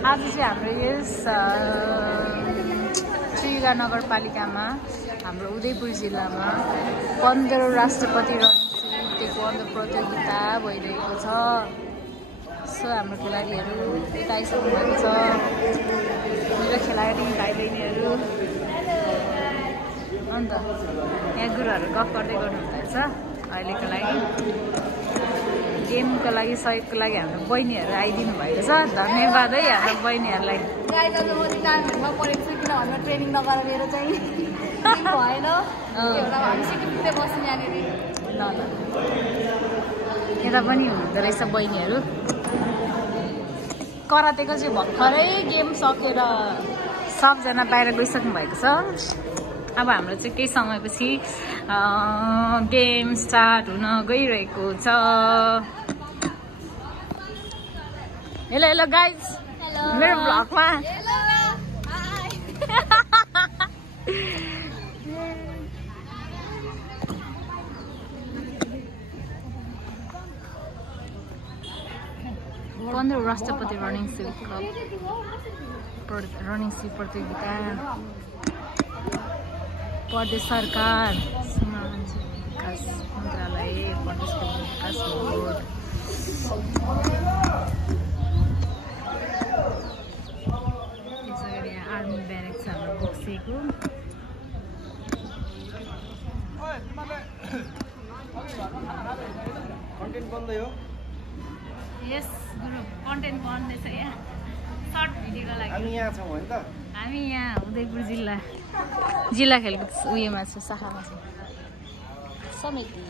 आज चाहिँ हाम्रो यस त्रियुगा नगरपालिकामा हाम्रो उदयपुर जिल्लामा 15औं राष्ट्रपति रनिङ सिलको अन्त प्रतियोगिता भइरहेको छ। सो हाम्रो खेलाडीहरू यता आइसक्नु भएको छ। मेरो खेलाडी भाइ बहिनीहरू अन्त यहाँ गुरुहरू गफ गर्दै गर्नुहुँदैछ। अहिलेको लागि गेमको लागि सहयोगको लागि हाम्रो बहिनीहरू आइदिनु भएको छ। धन्यवाद है हाम्रो बहिनीहरूलाई। ट्रेनिङ नगरेर चाहिँ भएन ल यता पनि हुँदो रहेछ बहिनीहरू। करातेको चाहिँ भर्खरै गेम सकेर सबजना बाहिर गइसक्नु भएको छ। अब हाम्रो चाहिँ केही समयपछि गेम स्टार्ट हुन गइरहेको छ। हेलो हेलो गाइज, मेरो भ्लगमा पन्ध्रौं राष्ट्रपति रनिङ सिल प्रतियोगिता प्रदेश सरकार विकास मन्त्रालय प्रदेश विकास बोर्ड त्यसरी आर्मी ब्यारेक छ हाम्रो बक्सेको। कन्टेन्ट बन्दै हो। यस गुरु कन्टेन्ट बन्दैछ यहाँ सर्ट भिडियोको लागि। हामी यहाँ छौँ होइन त। हामी यहाँ उदयपुर जिल्ला खेलकुद उयोमा छ, शाखामा छ समिति।